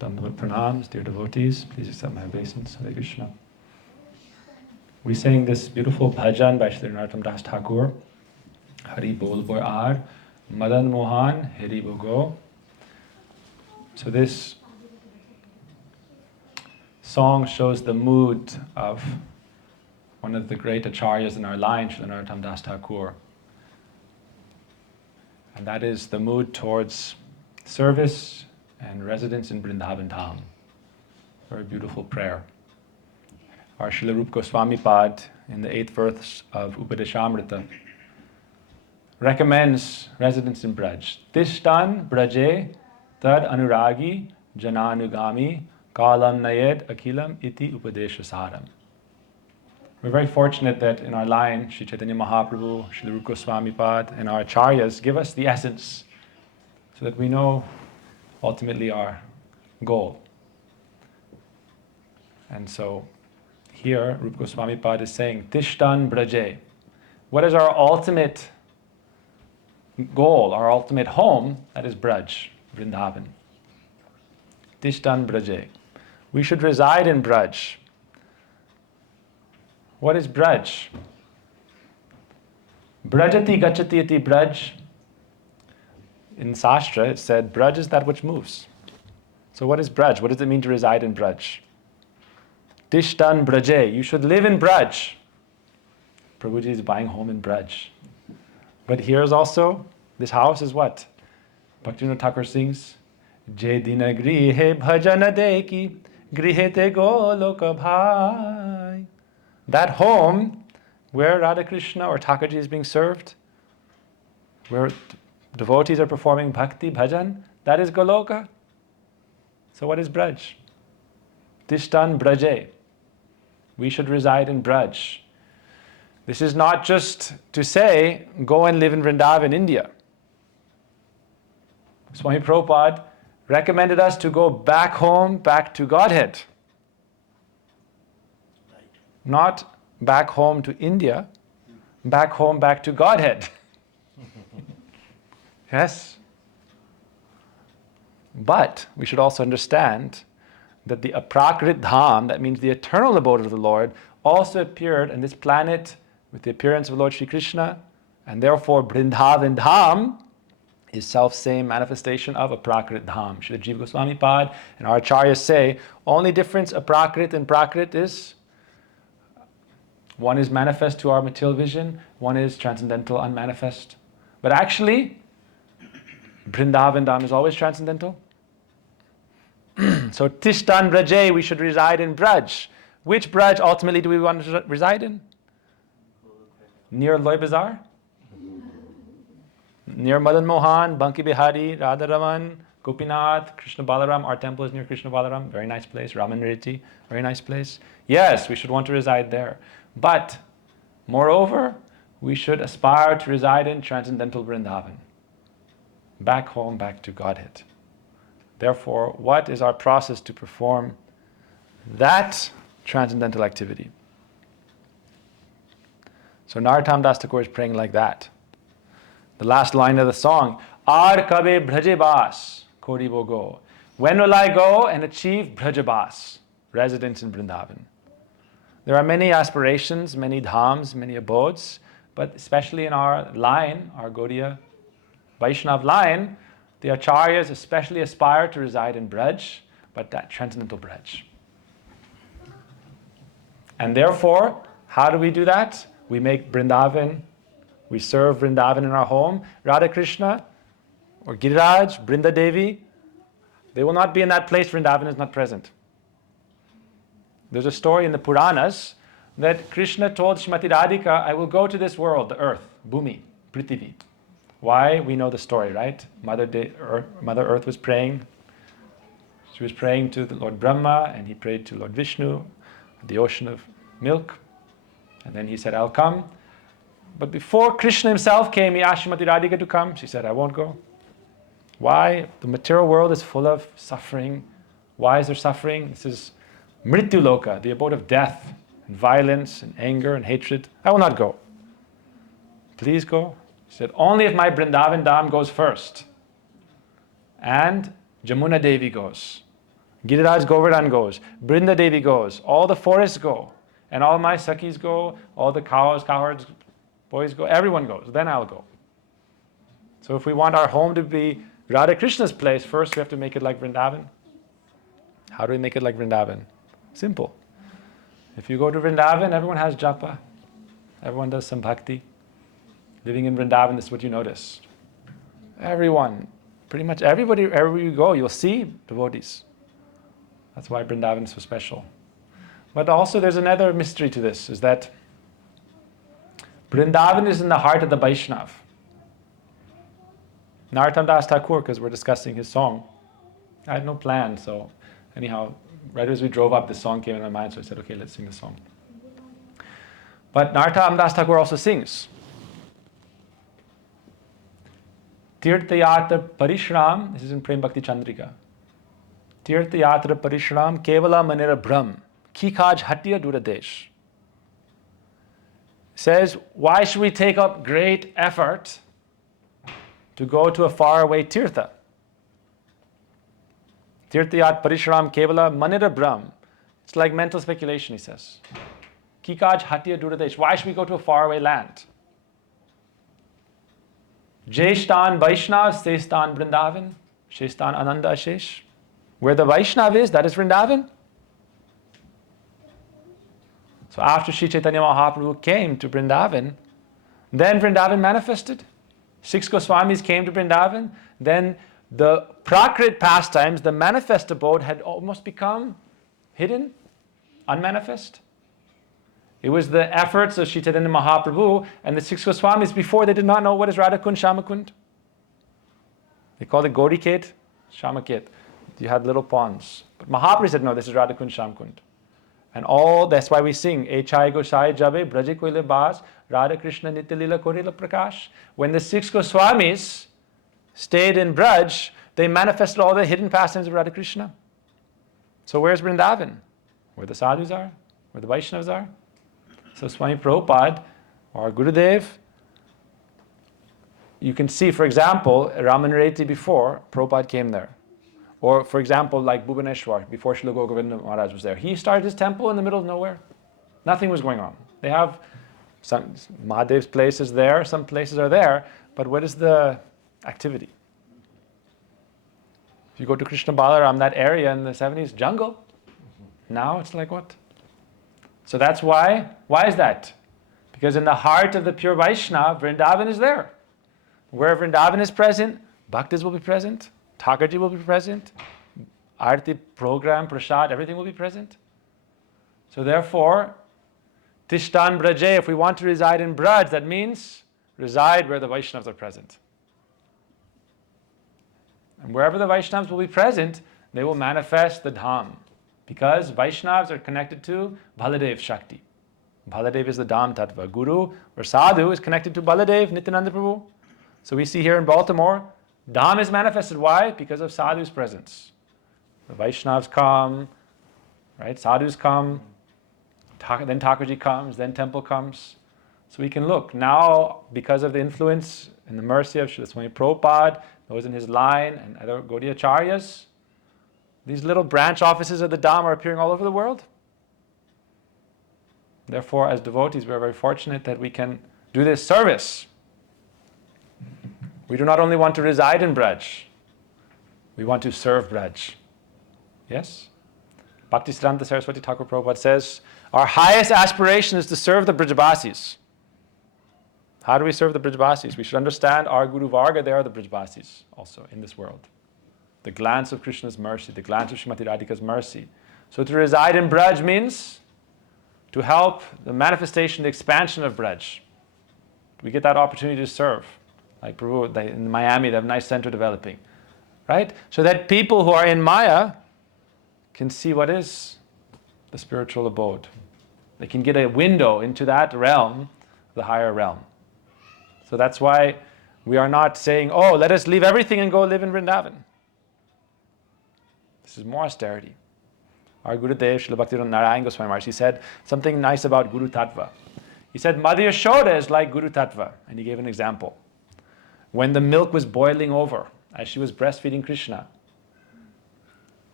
Dandavata pranams, dear devotees, please accept my obeisance. Hare Krishna. We sang this beautiful bhajan by Sri Narottam Das Thakur. Hari Bol Bor Ar, Madan Mohan, Hari Bogo. So this song shows the mood of one of the great acharyas in our line, Sri Narottam Das Thakur. And that is the mood towards service and residence in Vrindavan Dham. Very beautiful prayer. Our Srila Rupa Goswami Pad, in the 8th verse of Upadeshamrita, recommends residence in Braj. Tishtan Braje tad anuragi jananugami kalam nayed akilam iti upadeshasaram. We're very fortunate that in our line, Sri Chaitanya Mahaprabhu, Srila Rupa Goswami Pad, and our acharyas give us the essence so that we know ultimately our goal. And so here, Rupa Goswami Pad is saying, Tishtan Braje. What is our ultimate goal, our ultimate home? That is Braj, Vrindavan. Tishtan Braje. We should reside in Braj. What is Braj? Brajati gachati iti Braj. In Sastra, it said, Braj is that which moves. So what is Braj? What does it mean to reside in Braj? Tishtan Braje. You should live in Braj. Prabhuji is buying home in Braj. But here's also, this house is what? Bhaktivinoda Thakur sings, Je dina grihe bhajana deki, grihe te goloka bhai. That home where Radha Krishna or Thakurji is being served, where devotees are performing bhakti, bhajan, that is Goloka. So what is Braj? Tishtan Braje. We should reside in Braj. This is not just to say, go and live in Vrindavan, India. Swami Prabhupada recommended us to go back home, back to Godhead. Not back home to India, back home, back to Godhead. Yes? But we should also understand that the aprakrit dham, that means the eternal abode of the Lord, also appeared on this planet with the appearance of Lord Shri Krishna, and therefore Vrindavan Dham is self-same manifestation of aprakrit dham. Srila Jiva Goswami Pad and our acharyas say, only difference aprakrit and prakrit is, one is manifest to our material vision, one is transcendental, unmanifest. But actually, Vrindavan Dham is always transcendental. So Tishtan Braje, we should reside in Braj. Which Braj ultimately do we want to reside in? Near Loy Bazaar? Near Madan Mohan, Banki Bihari, Radharaman, Gopinath, Krishna Balaram. Our temple is near Krishna Balaram. Very nice place. Ramanriti, very nice place. Yes, we should want to reside there. But, moreover, we should aspire to reside in transcendental Vrindavan. Back home, back to Godhead. Therefore, what is our process to perform that transcendental activity? So Narottam Das Thakur is praying like that. The last line of the song, Ar kabe brajebas kori bogo. When will I go and achieve brajabas, residence in Vrindavan? There are many aspirations, many dhams, many abodes, but especially in our line, our Gaudiya Vaishnav line, the acharyas especially aspire to reside in Braj, but that transcendental Braj. And therefore, how do we do that? We make Vrindavan, we serve Vrindavan in our home. Radha Krishna or Giriraj, Brinda Devi, they will not be in that place. Vrindavan is not present. There's a story in the Puranas that Krishna told Srimati Radhika, I will go to this world, the earth, Bhumi, Prithivi. Why? We know the story, right? Mother Earth was praying. She was praying to the Lord Brahma, and he prayed to Lord Vishnu, the ocean of milk. And then he said, I'll come. But before Krishna himself came, he asked Srimati Radhika to come. She said, I won't go. Why? The material world is full of suffering. Why is there suffering? This is Mrityu Loka, the abode of death, and violence, and anger, and hatred. I will not go. Please go. He said, only if my Vrindavan Dham goes first. And Jamuna Devi goes. Giriraj Govardhan goes. Brinda Devi goes. All the forests go. And all my Sakhis go. All the cowherds, boys go. Everyone goes. Then I'll go. So if we want our home to be Radha Krishna's place, first we have to make it like Vrindavan. How do we make it like Vrindavan? Simple. If you go to Vrindavan, everyone has japa. Everyone does some bhakti. Living in Vrindavan, this is what you notice. Everyone, pretty much everybody, wherever you go, you'll see devotees. That's why Vrindavan is so special. But also there's another mystery to this, is that Vrindavan is in the heart of the Vaishnav. Narottam Das Thakur, because we're discussing his song. I had no plan, so anyhow, right as we drove up, this song came in my mind, so I said, okay, let's sing the song. But Narottam Das Thakur also sings. Tirthayatra Parishram, this is in Prem Bhakti Chandrika. Tirthayatra Parishram Kevala Manira Brahm, Kikaj Hatya Duradesh. Says, why should we take up great effort to go to a faraway tirtha? Tirthayat Parishram Kevala Manira Brahm. It's like mental speculation, he says. Kikaj Hatya Duradesh. Why should we go to a faraway land? Jeshtan Vaishnav, Sestan Vrindavan, Shestan Ananda Ashesh. Where the Vaishnav is, that is Vrindavan. So after Sri Chaitanya Mahaprabhu came to Vrindavan, then Vrindavan manifested. 6 Goswamis came to Vrindavan. Then the Prakrit pastimes, the manifest abode, had almost become hidden, unmanifest. It was the efforts of Sri Chaitanya Mahaprabhu and the 6 Goswamis. Before, they did not know what is Radhakund, Shamakund. They called it Gauriket, Shamakit. You had little ponds. But Mahaprabhu said, no, this is Radhakund, Shamakund. And that's why we sing, Echai Gosai Jabe, Braje Koile Bas, Radha Krishna Nityalila Korila Prakash. When the 6 Goswamis stayed in Braj, they manifested all the hidden pastimes of Radha Krishna. So where's Vrindavan? Where the sadhus are? Where the Vaishnavas are? So Swami Prabhupada, or Gurudev, you can see, for example, Ramanreti before, Prabhupada came there. Or, for example, like Bhubaneswar, before Srila Govinda Maharaj was there. He started his temple in the middle of nowhere. Nothing was going on. They have some, Mahadev's place is there, some places are there, but what is the activity? If you go to Krishna Balaram, that area in the 70s, jungle. Now it's like what? So that's why. Why is that? Because in the heart of the pure Vaishnava, Vrindavan is there. Where Vrindavan is present, Bhaktas will be present, Thakurji will be present, Arti program, Prasad, everything will be present. So therefore, Tishtan Braje, if we want to reside in Braj, that means reside where the Vaishnavas are present. And wherever the Vaishnavas will be present, they will manifest the Dham. Because Vaishnavas are connected to Baladev Shakti. Baladev is the Dham Tattva. Guru or Sadhu is connected to Baladev, Nityananda Prabhu. So we see here in Baltimore, Dham is manifested. Why? Because of Sadhu's presence. The Vaishnavas come, right? Sadhus come, then Thakurji comes, then temple comes. So we can look. Now, because of the influence and the mercy of Srila Swami Prabhupada, those in his line, and other Gaudiya Acharyas, these little branch offices of the Dham are appearing all over the world. Therefore, as devotees, we are very fortunate that we can do this service. We do not only want to reside in Braj, we want to serve Braj. Yes? Bhaktisiddhanta Saraswati Thakur Prabhupada says, our highest aspiration is to serve the Brajbasis. How do we serve the Brajbasis? We should understand our Guru Varga, they are the Brajbasis also in this world. The glance of Krishna's mercy, the glance of Srimati Radhika's mercy. So to reside in Braj means to help the manifestation, the expansion of Braj. We get that opportunity to serve. Like Prabhu, in Miami, they have a nice center developing. Right? So that people who are in Maya can see what is the spiritual abode. They can get a window into that realm, the higher realm. So that's why we are not saying, oh, let us leave everything and go live in Vrindavan. This is more austerity. Our Gurudev, Srila Bhaktivedanta Narayan Goswami Maharaj, he said something nice about Guru Tattva. He said, Mother Yashoda is like Guru Tattva. And he gave an example. When the milk was boiling over, as she was breastfeeding Krishna,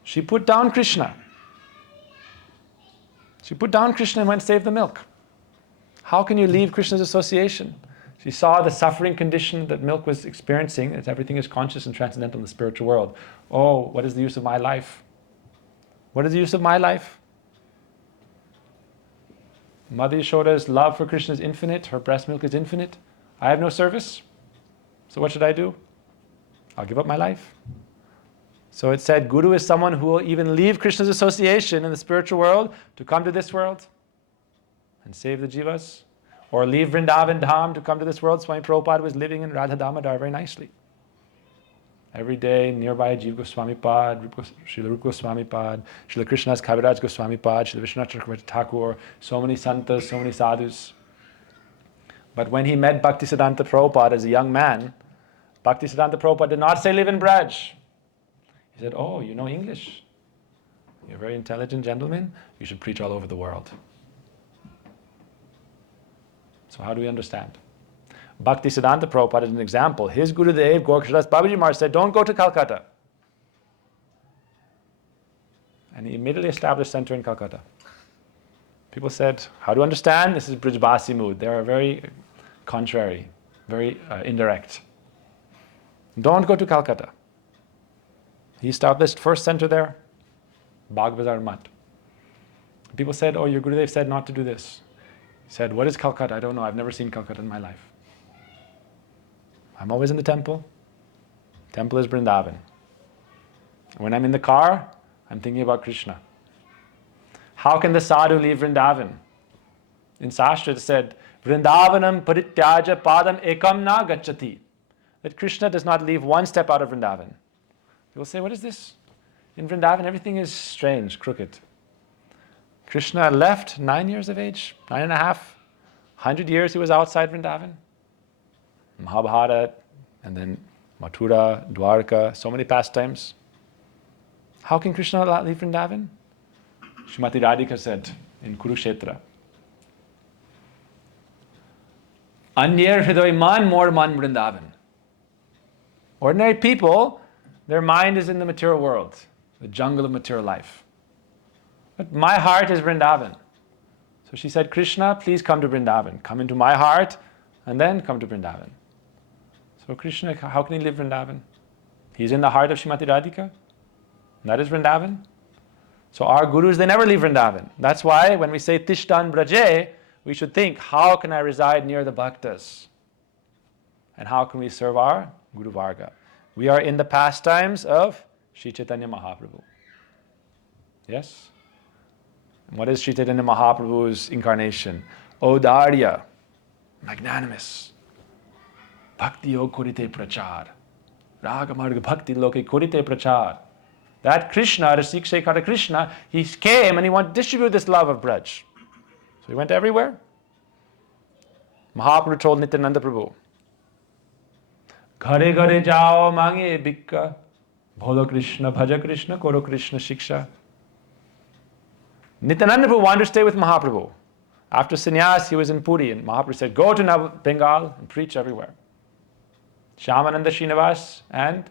She put down Krishna. She put down Krishna and went to save the milk. How can you leave Krishna's association? She saw the suffering condition that milk was experiencing, as everything is conscious and transcendental in the spiritual world. Oh, what is the use of my life? What is the use of my life? Mother Yashoda's love for Krishna is infinite. Her breast milk is infinite. I have no service. So what should I do? I'll give up my life. So it said, Guru is someone who will even leave Krishna's association in the spiritual world to come to this world and save the jivas. Or leave Vrindavan Dham to come to this world. Swami Prabhupada was living in Radha Damodar very nicely. Every day, nearby Jiva Goswami Pad, Srila Rupa Goswami Pad, Srila Krishna's Kaviraj Goswami Pad, Srila Vishwanath Chakravarti Thakur, so many santas, so many sadhus. But when he met Bhaktisiddhanta Prabhupada as a young man, Bhaktisiddhanta Prabhupada did not say live in Braj. He said, oh, you know English. You're a very intelligent gentleman. You should preach all over the world. So how do we understand? Bhaktisiddhanta Prabhupada is an example. His Gurudev, Gorkhadas Babaji Maharaj, said, don't go to Calcutta. And he immediately established center in Calcutta. People said, how do you understand? This is Brijbasi mood. They are very contrary, very indirect. Don't go to Calcutta. He established first center there, Bagh Bazar Mat. People said, oh, your Gurudev said not to do this. He said, what is Calcutta? I don't know. I've never seen Calcutta in my life. I'm always in the temple. Temple is Vrindavan. When I'm in the car, I'm thinking about Krishna. How can the sadhu leave Vrindavan? In Sastra it said, Vrindavanam parityaja padam ekam na gacchati. That Krishna does not leave one step out of Vrindavan. People say, what is this? In Vrindavan, everything is strange, crooked. Krishna left 9 years of age, 9.5. 100 years he was outside Vrindavan. Mahabharata, and then Mathura, Dwarka, so many pastimes. How can Krishna leave Vrindavan? Srimati Radhika said in Kurukshetra, Anyer hridoy man, more man Vrindavan. Ordinary people, their mind is in the material world, the jungle of material life. But my heart is Vrindavan. So she said, Krishna, please come to Vrindavan. Come into my heart and then come to Vrindavan. So Krishna, how can he live Vrindavan? He's in the heart of Srimati Radhika. That is Vrindavan. So our gurus, they never leave Vrindavan. That's why when we say Tishtan Braje, we should think, how can I reside near the Bhaktas? And how can we serve our Guru Varga? We are in the pastimes of Sri Chaitanya Mahaprabhu. Yes? And what is Sri Chaitanya Mahaprabhu's incarnation? Audarya, magnanimous. Bhakti yog kurite prachar. Raga marga bhakti loke kurite prachar. That Krishna, Rasik Shekhara Krishna, he came and he wanted to distribute this love of Braj. So he went everywhere. Mahaprabhu told Nityananda Prabhu, Ghare ghare jao mange bhikka, bholo Krishna, bhaja Krishna, koro Krishna shiksha. Nityananda Prabhu wanted to stay with Mahaprabhu. After sannyas, he was in Puri, and Mahaprabhu said, go to Bengal and preach everywhere. Shyamananda Srinivas and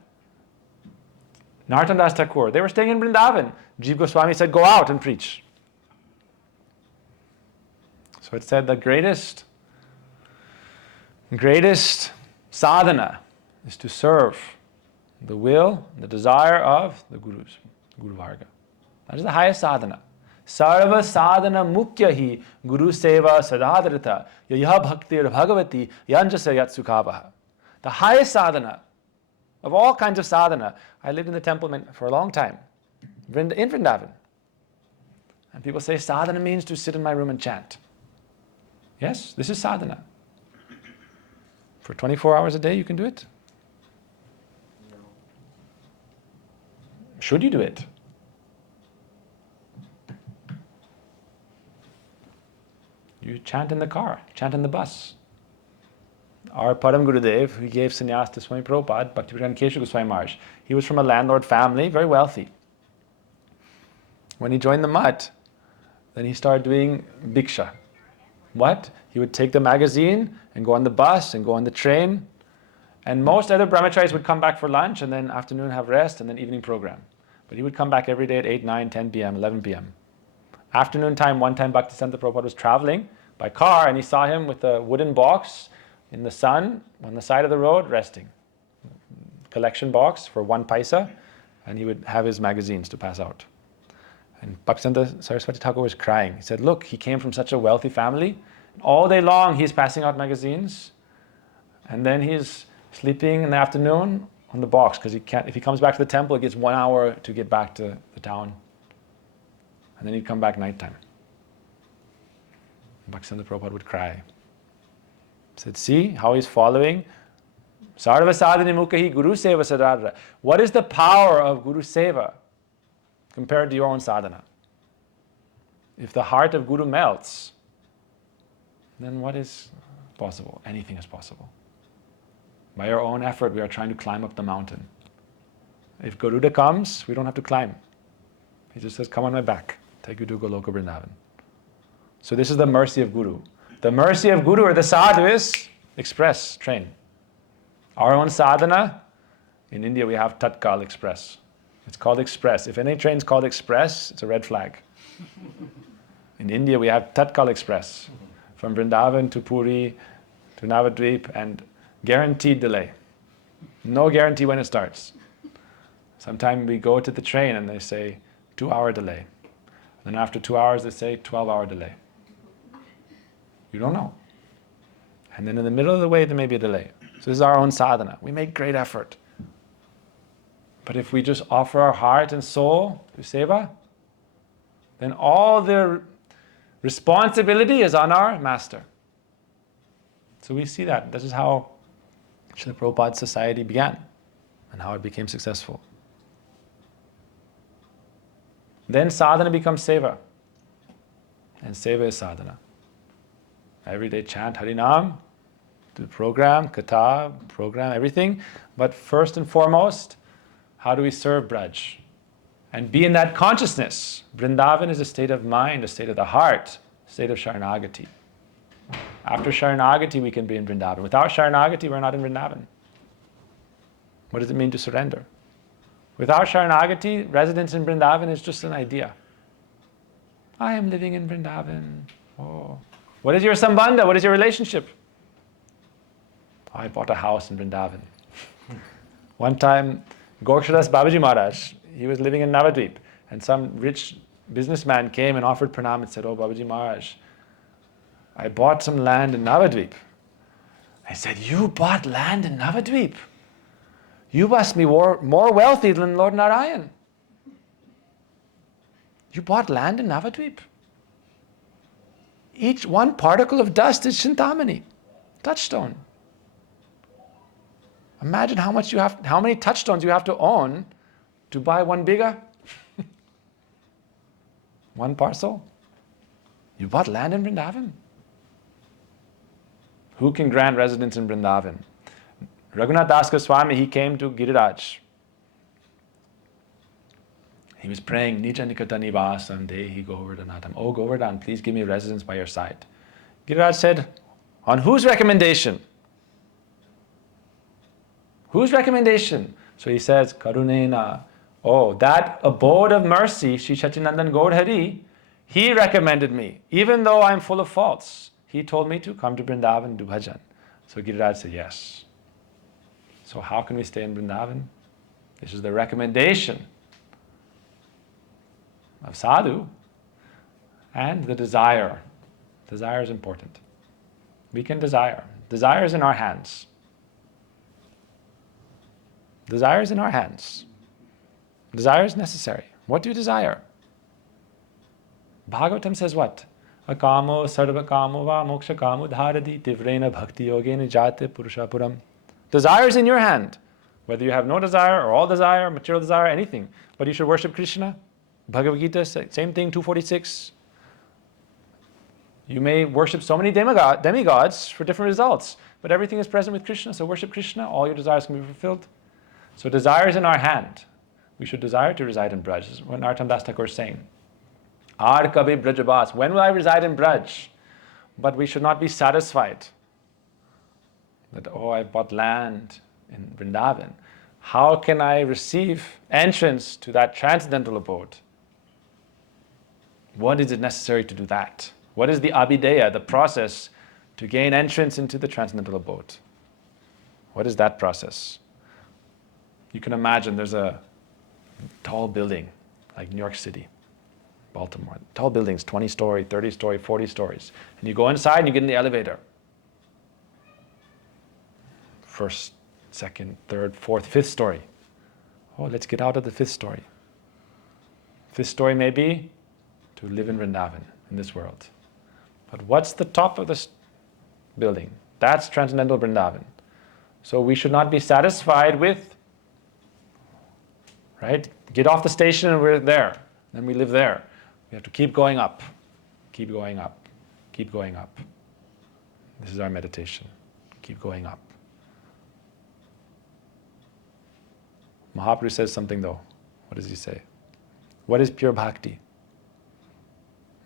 Narottam Das Thakur, they were staying in Vrindavan. Jiva Goswami said, go out and preach. So it said the greatest sadhana is to serve the will, the desire of the Gurus, Guru Varga. That is the highest sadhana. Sarva sadhana mukyahi guru seva sadhadarita yaya bhaktir bhagavati yanjasa yat sukhabaha. The highest sadhana of all kinds of sadhana. I lived in the temple for a long time, in Vrindavan. And people say sadhana means to sit in my room and chant. Yes, this is sadhana. For 24 hours a day you can do it? No. Should you do it? You chant in the car, chant in the bus. Our Param Gurudev, who gave sannyas to Swami Prabhupada, Bhaktivedanta Keshav Goswami Maharaj, he was from a landlord family, very wealthy. When he joined the mutt, then he started doing bhiksha. What? He would take the magazine and go on the bus and go on the train. And most other brahmacharis would come back for lunch and then afternoon have rest and then evening program. But he would come back every day at 8, 9, 10 p.m., 11 p.m. Afternoon time, one time Bhaktisiddhanta Prabhupada was traveling by car and he saw him with a wooden box in the sun on the side of the road resting. Collection box for 1 paisa, and he would have his magazines to pass out. And Bhaktisiddhanta Saraswati Thakur was crying. He said, look, he came from such a wealthy family. All day long he's passing out magazines, and then he's sleeping in the afternoon on the box because he can't. If he comes back to the temple, it gets 1 hour to get back to the town, and then he'd come back nighttime. Bhaktisiddhanta Prabhupada would cry. He said, see how he's following. Sarva sadhani mukhahi guru seva sadhara. What is the power of guru seva compared to your own sadhana? If the heart of guru melts, then what is possible? Anything is possible. By our own effort, we are trying to climb up the mountain. If Garuda comes, we don't have to climb. He just says, come on my back, take you to Goloka Vrindavan. So this is the mercy of Guru. The mercy of Guru or the sadhu is express train. Our own sadhana, in India we have Tatkal Express. It's called express. If any train is called express, it's a red flag. In India we have Tatkal Express. From Vrindavan to Puri to Navadvip, and guaranteed delay. No guarantee when it starts. Sometimes we go to the train and they say 2-hour delay. Then after 2 hours they say 12-hour delay. You don't know. And then in the middle of the way there may be a delay. So this is our own sadhana. We make great effort. But if we just offer our heart and soul to seva, then all the responsibility is on our master. So we see that. This is how Srila Prabhupada's society began and how it became successful. Then sadhana becomes seva. And seva is sadhana. Every day chant Harinam, do program, katha, program, everything. But first and foremost, how do we serve Braj? And be in that consciousness. Vrindavan is a state of mind, a state of the heart, a state of Sharanagati. After Sharanagati, we can be in Vrindavan. Without Sharanagati, we're not in Vrindavan. What does it mean to surrender? Without Sharanagati, residence in Vrindavan is just an idea. I am living in Vrindavan. Oh. What is your sambandha? What is your relationship? I bought a house in Vrindavan. One time, Gokshadas Babaji Maharaj, he was living in Navadvip, and some rich businessman came and offered pranam and said, oh Babaji Maharaj, I bought some land in Navadvip. I said, you bought land in Navadvip? You must be more wealthy than Lord Narayan. You bought land in Navadvip? Each one particle of dust is Chintamani, touchstone. Imagine how many touchstones you have to own to buy one bigger. One parcel. You bought land in Vrindavan. Who can grant residence in Vrindavan? Raghunath Swami, he came to Giriraj. He was praying, Nija Nikata Nivasam Dehi Govardhanatam. Oh Govardhan, please give me residence by your side. Giriraj said, on whose recommendation? Whose recommendation? So he says, Karunena. Oh, that abode of mercy, Shri Sachinandan Gaudhari, he recommended me. Even though I'm full of faults, he told me to come to Vrindavan and do bhajan. So Giriraj said, yes. So how can we stay in Vrindavan? This is the recommendation of sadhu and the desire. Desire is important. We can desire. Desire is in our hands. Desire is in our hands. Desire is necessary. What do you desire? Bhagavatam says what? Akamo sarva kamo va moksha kamo dharadi tivrena bhakti yogena jate purushapuram. Desire is in your hand. Whether you have no desire or all desire, material desire, anything. But you should worship Krishna. Bhagavad Gita, same thing, 246. You may worship so many demigods for different results, but everything is present with Krishna, so worship Krishna, all your desires can be fulfilled. So desire is in our hand. We should desire to reside in Braj. This is what Narottam Das Thakur is saying. Ar kabhi brajabas. When will I reside in Braj? But we should not be satisfied that, oh, I bought land in Vrindavan. how can I receive entrance to that transcendental abode? What is it necessary to do that? What is the abhideya, the process to gain entrance into the transcendental abode? What is that process? You can imagine there's a tall building like New York City, Baltimore. Tall buildings, 20-story, 30-story, 40 stories. And you go inside and you get in the elevator. First, second, third, fourth, fifth story. Oh, let's get out of the fifth story. Fifth story may be to live in Vrindavan, in this world. But what's the top of this building? That's transcendental Vrindavan. So we should not be satisfied with, right? Get off the station and we're there. Then we live there. We have to keep going up. Keep going up. Keep going up. This is our meditation. Keep going up. Mahaprabhu says something though. What does he say? What is pure bhakti?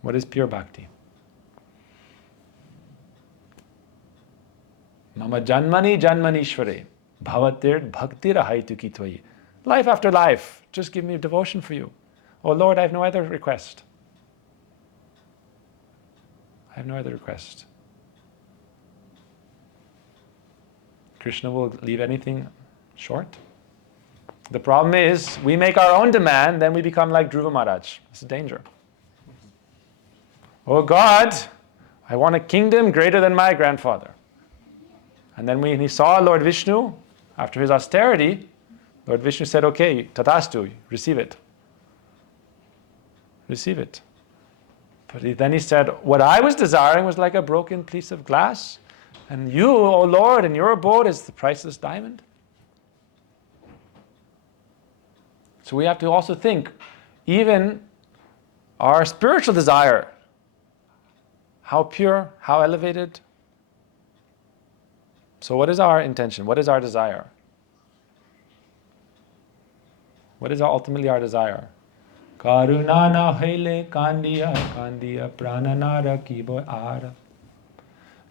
What is pure bhakti? Mama janmani janmanishvare bhavatir bhaktir haituki tvayi. Life after life, just give me devotion for you. Oh Lord, I have no other request. I have no other request. Krishna will leave anything short. The problem is, we make our own demand, then we become like Dhruva Maharaj. It's a danger. Oh God, I want a kingdom greater than my grandfather. And then when he saw Lord Vishnu, after his austerity, Lord Vishnu said, okay, tatastu, receive it. Receive it. But then he said, what I was desiring was like a broken piece of glass. And you, O Lord, in your abode is the priceless diamond. So we have to also think, even our spiritual desire, how pure, how elevated. So what is our intention? What is our desire? What is ultimately our desire? Karuna na hele kandiya kandiya prananara kibo ara.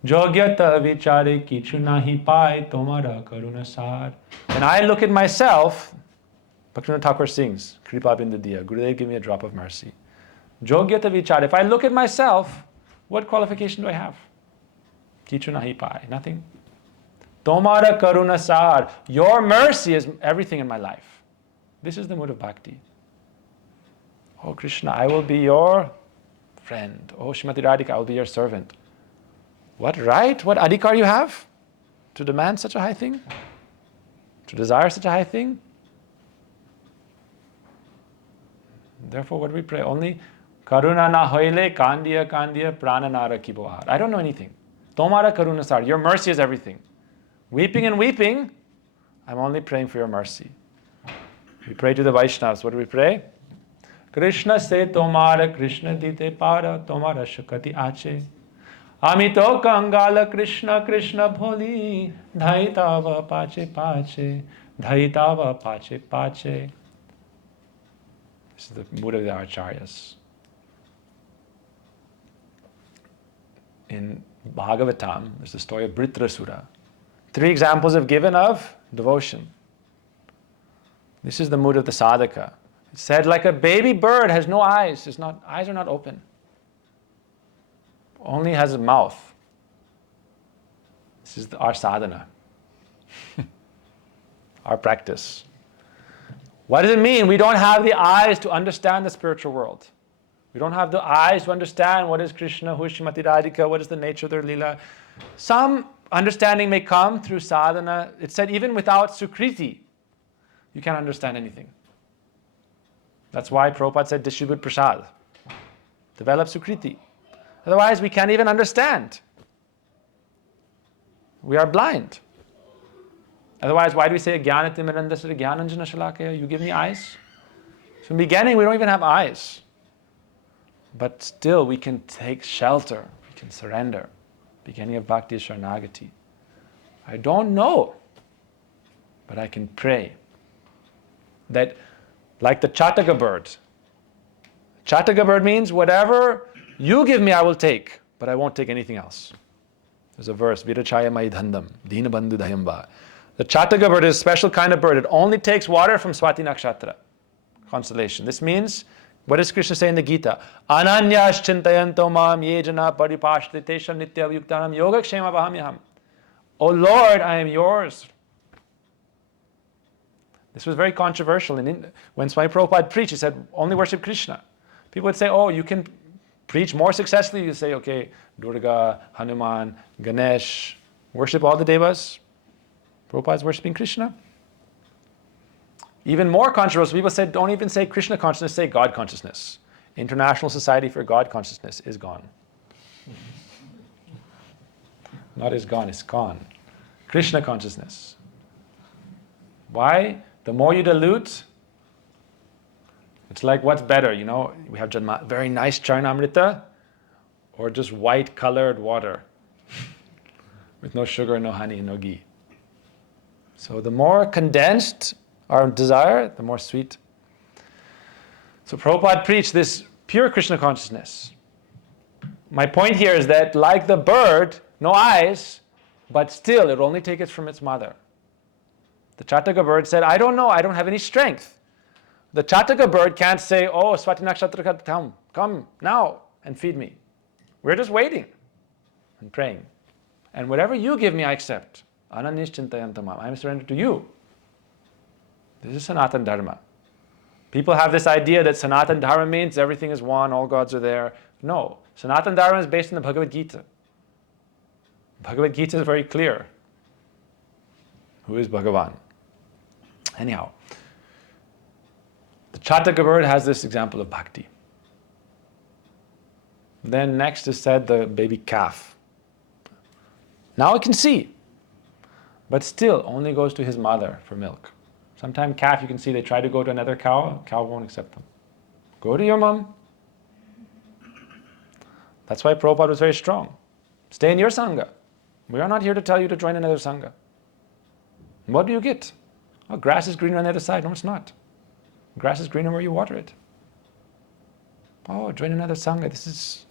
Jogyata vichare kichu nahi pai tomara karuna sar. When I look at myself, Bhaktivinoda Thakur sings, Kripa bindu diya, Gurudev give me a drop of mercy. Jogyata vichare. If I look at myself, what qualification do I have? Kichu nahi pai. Nothing. Tomara karuna sar. Your mercy is everything in my life. This is the mood of bhakti. Oh Krishna, I will be your friend. Oh Srimati Radhika, I will be your servant. What right, what adhikar you have to demand such a high thing? To desire such a high thing? Therefore, what do we pray? Only karuna na hoile kandiya kandiya prananara kibohar. I don't know anything. Tomara karuna sar. Your mercy is everything. Weeping and weeping, I'm only praying for your mercy. We pray to the Vaishnavas. What do we pray? Krishna se tomara Krishna dite para tomara shakati ache. Amito kangala Krishna Krishna bholi dhaitava pache pache dhaitava pache pache. This is the mood of the Acharyas. In Bhagavatam, there's the story of Vritrasura. 3 examples are given of devotion. This is the mood of the sadhaka. It said, like a baby bird has no eyes. Eyes are not open. Only has a mouth. This is our sadhana. Our practice. What does it mean? We don't have the eyes to understand the spiritual world. We don't have the eyes to understand what is Krishna, who is Srimati Radhika, what is the nature of their lila. Some understanding may come through sadhana. It said even without sukriti, you can't understand anything. That's why Prabhupada said distribute prasad. Develop sukriti. Otherwise we can't even understand. We are blind. Otherwise, why do we say Jnanatimirandasya Jnananjana Shalakaya? You give me eyes? So in the beginning we don't even have eyes. But still we can take shelter. We can surrender. Beginning of Bhakti is Sharanagati. I don't know. But I can pray. That, like the Chataka bird. Chataka bird means whatever you give me, I will take, but I won't take anything else. There's a verse, Virachaya Maidhandam, Dina Bandhu Dayamba. The Chataka bird is a special kind of bird. It only takes water from Swati Nakshatra constellation. This means, what does Krishna say in the Gita? Ananyas chintayanto mam ye jana paripashti tesham nitya yuktanam yogakshema vahamyaham. O Lord, I am yours. This was very controversial. When Swami Prabhupada preached, he said, only worship Krishna. People would say, oh, you can preach more successfully. You say, okay, Durga, Hanuman, Ganesh, worship all the devas. Prabhupada is worshipping Krishna. Even more controversial, people said, don't even say Krishna consciousness, say God consciousness. International Society for God Consciousness is gone. Not is gone, it's gone. Krishna consciousness. Why? The more you dilute, it's like what's better, we have very nice Charnamrita or just white colored water with no sugar, no honey, no ghee. So the more condensed our desire, the more sweet. So Prabhupada preached this pure Krishna consciousness. My point here is that like the bird, no eyes, but still it only takes it from its mother. The Chataka bird said, I don't know, I don't have any strength. The Chataka bird can't say, oh, Swati Nakshatra, come now and feed me. We're just waiting and praying. And whatever you give me, I accept. Ananishchintayantamam. I am surrendered to you. This is Sanatana Dharma. People have this idea that Sanatana Dharma means everything is one, all gods are there. No. Sanatana Dharma is based on the Bhagavad Gita. Bhagavad Gita is very clear. Who is Bhagavan? Anyhow, the Chataka bird has this example of bhakti. Then next is said the baby calf. Now it can see, but still only goes to his mother for milk. Sometimes calf, you can see they try to go to another cow won't accept them. Go to your mom. That's why Prabhupada was very strong. Stay in your sangha. We are not here to tell you to join another sangha. What do you get? Oh, grass is greener on the other side. No, it's not. Grass is greener where you water it. Oh, join another sangha.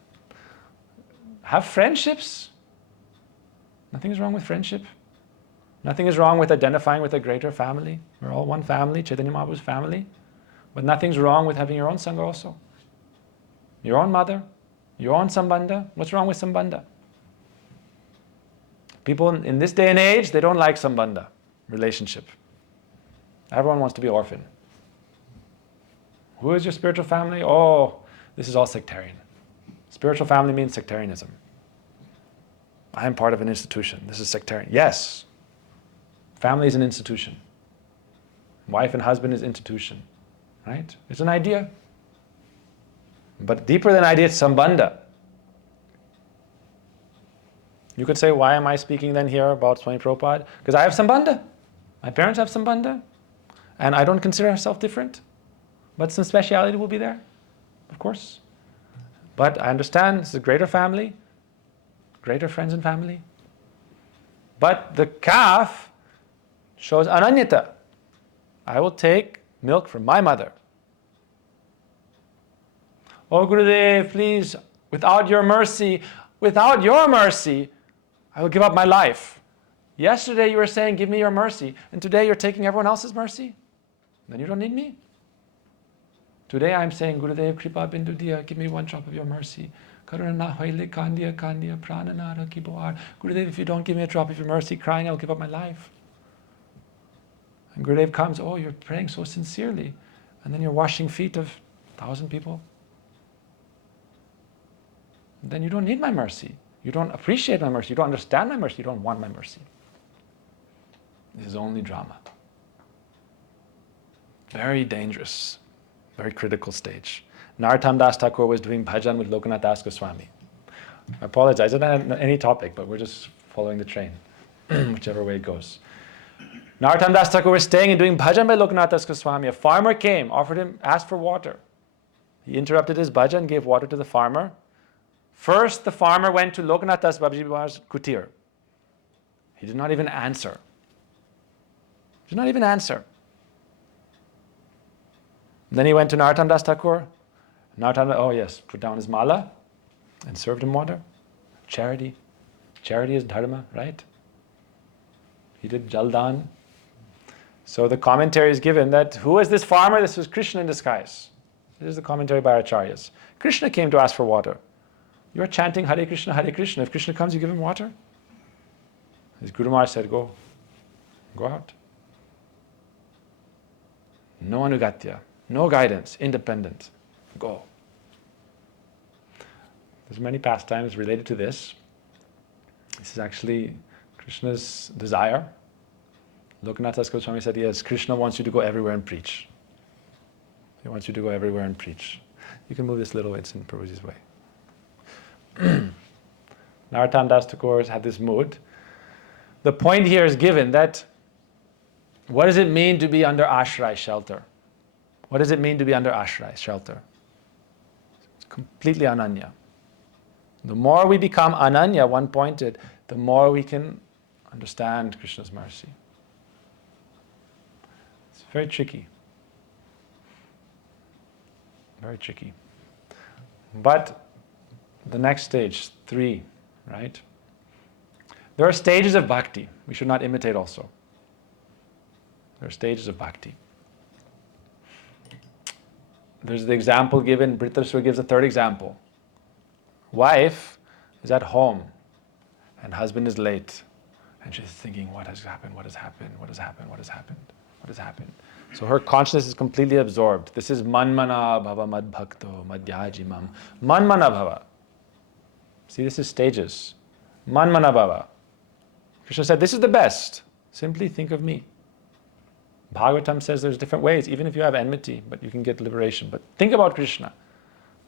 Have friendships. Nothing is wrong with friendship. Nothing is wrong with identifying with a greater family. We're all one family, Chaitanya Mahaprabhu's family. But nothing's wrong with having your own sangha also. Your own mother, your own sambandha. What's wrong with sambandha? People in this day and age, they don't like sambandha, relationship. Everyone wants to be orphan. Who is your spiritual family? Oh, this is all sectarian. Spiritual family means sectarianism. I am part of an institution. This is sectarian. Yes. Family is an institution. Wife and husband is institution. Right? It's an idea. But deeper than idea, it's sambandha. You could say, why am I speaking then here about Swami Prabhupada? Because I have sambandha. My parents have sambandha. And I don't consider myself different. But some speciality will be there, of course. But I understand this is a greater family, greater friends and family. But the calf shows ananyata. I will take milk from my mother. Oh Gurudev, please, without your mercy, I will give up my life. Yesterday you were saying, give me your mercy, and today you're taking everyone else's mercy? Then you don't need me. Today I'm saying, Gurudev, Kripa Bindu Diya, give me one drop of your mercy. Karuna na hoile kandiya kandiya prananara kiboar. Gurudev, if you don't give me a drop of your mercy, crying, I'll give up my life. And Gurudev comes, oh, you're praying so sincerely. And then you're washing feet of 1,000 people. Then you don't need my mercy. You don't appreciate my mercy. You don't understand my mercy. You don't want my mercy. This is only drama. Very dangerous, very critical stage. Narottam Das Thakur was doing bhajan with Lokanath Das Goswami. I apologize, I don't have any topic, but we're just following the train, whichever way it goes. Narottam Das Thakur was staying and doing bhajan by Lokanath Das Goswami. A farmer came, asked for water. He interrupted his bhajan, gave water to the farmer. First, the farmer went to Lokanath Das Babaji Baba's kutir. He did not even answer. Then he went to Narottam Das Thakur. Narottam, put down his mala and served him water. Charity. Charity is dharma, right? He did Jaldan. So the commentary is given that who is this farmer? This was Krishna in disguise. This is the commentary by Acharyas. Krishna came to ask for water. You are chanting Hare Krishna, Hare Krishna. If Krishna comes, you give him water? His Guru Maharaj said, go out. No anugatya, no guidance, independent. Go. There's many pastimes related to this. This is actually Krishna's desire. Lokanath Swami said, yes, Krishna wants you to go everywhere and preach. He wants you to go everywhere and preach. You can move this little, it's in Prabhuji's way. Narottam Das Thakur had this mood. The point here is given that what does it mean to be under ashray, shelter? What does it mean to be under ashray, shelter? It's completely ananya. The more we become ananya, one-pointed, the more we can understand Krishna's mercy. It's very tricky. Very tricky. But the next stage, 3, right? There are stages of bhakti. We should not imitate also. There are stages of bhakti. There's the example given, Bhritarasura gives a third example. Wife is at home and husband is late. And she's thinking, what has happened? What has happened? What has happened? What has happened? What has happened? So her consciousness is completely absorbed. This is manmana bhava mad bhakto madhyajimam. Manmana bhava. See, this is stages. Manmana bhava. Krishna said, this is the best. Simply think of me. Bhagavatam says there's different ways, even if you have enmity, but you can get liberation. But think about Krishna.